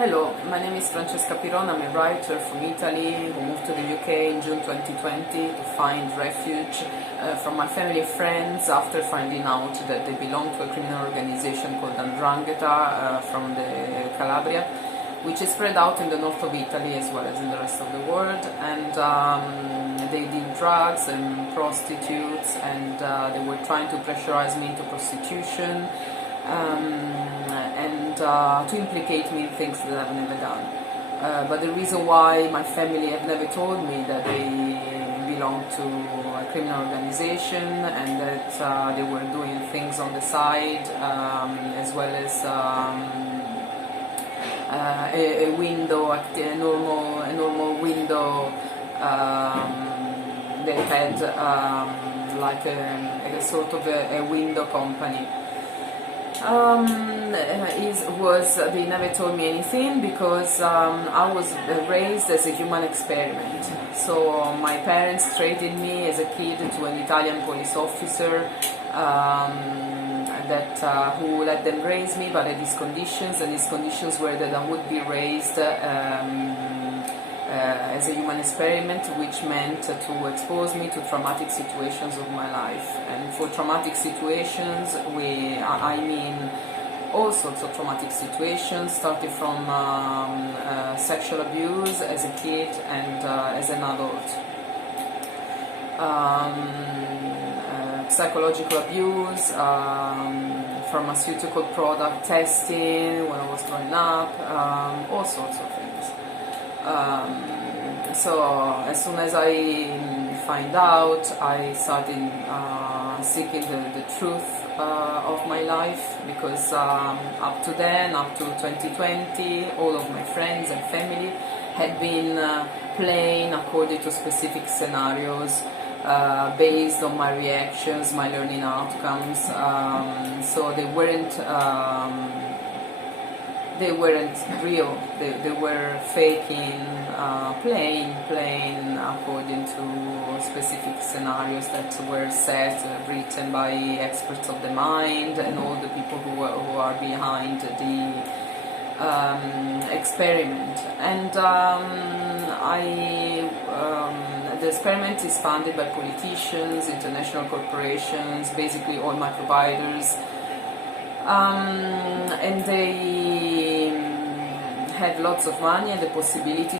Hello, my name is Francesca Piron. I'm a writer from Italy who moved to the UK in June 2020 to find refuge from my family and friends after finding out that they belong to a criminal organization called 'Ndrangheta from the Calabria, which is spread out in the north of Italy as well as in the rest of the world, and they deal drugs and prostitutes, and they were trying to pressurize me into prostitution and to implicate me in things that I've never done. But the reason why my family have never told me that they belong to a criminal organization and that they were doing things on the side, as well as a window, a normal window. They had like a sort of a window company. They never told me anything because I was raised as a human experiment. So my parents traded me as a kid to an Italian police officer who let them raise me, but at these conditions, and these conditions were that I would be raised as a human experiment, which meant to expose me to traumatic situations of my life. And for traumatic situations, I mean all sorts of traumatic situations, starting from sexual abuse as a kid and as an adult, psychological abuse, pharmaceutical product testing when I was growing up, all sorts of things. So as soon as I find out, I started seeking the truth of my life, because up to then, up to 2020, all of my friends and family had been playing according to specific scenarios based on my reactions, my learning outcomes. So they weren't real. They were faking, playing according to specific scenarios that were set, written by experts of the mind and all the people who are behind the experiment. And the experiment is funded by politicians, international corporations, basically all my providers. And they have lots of money and the possibility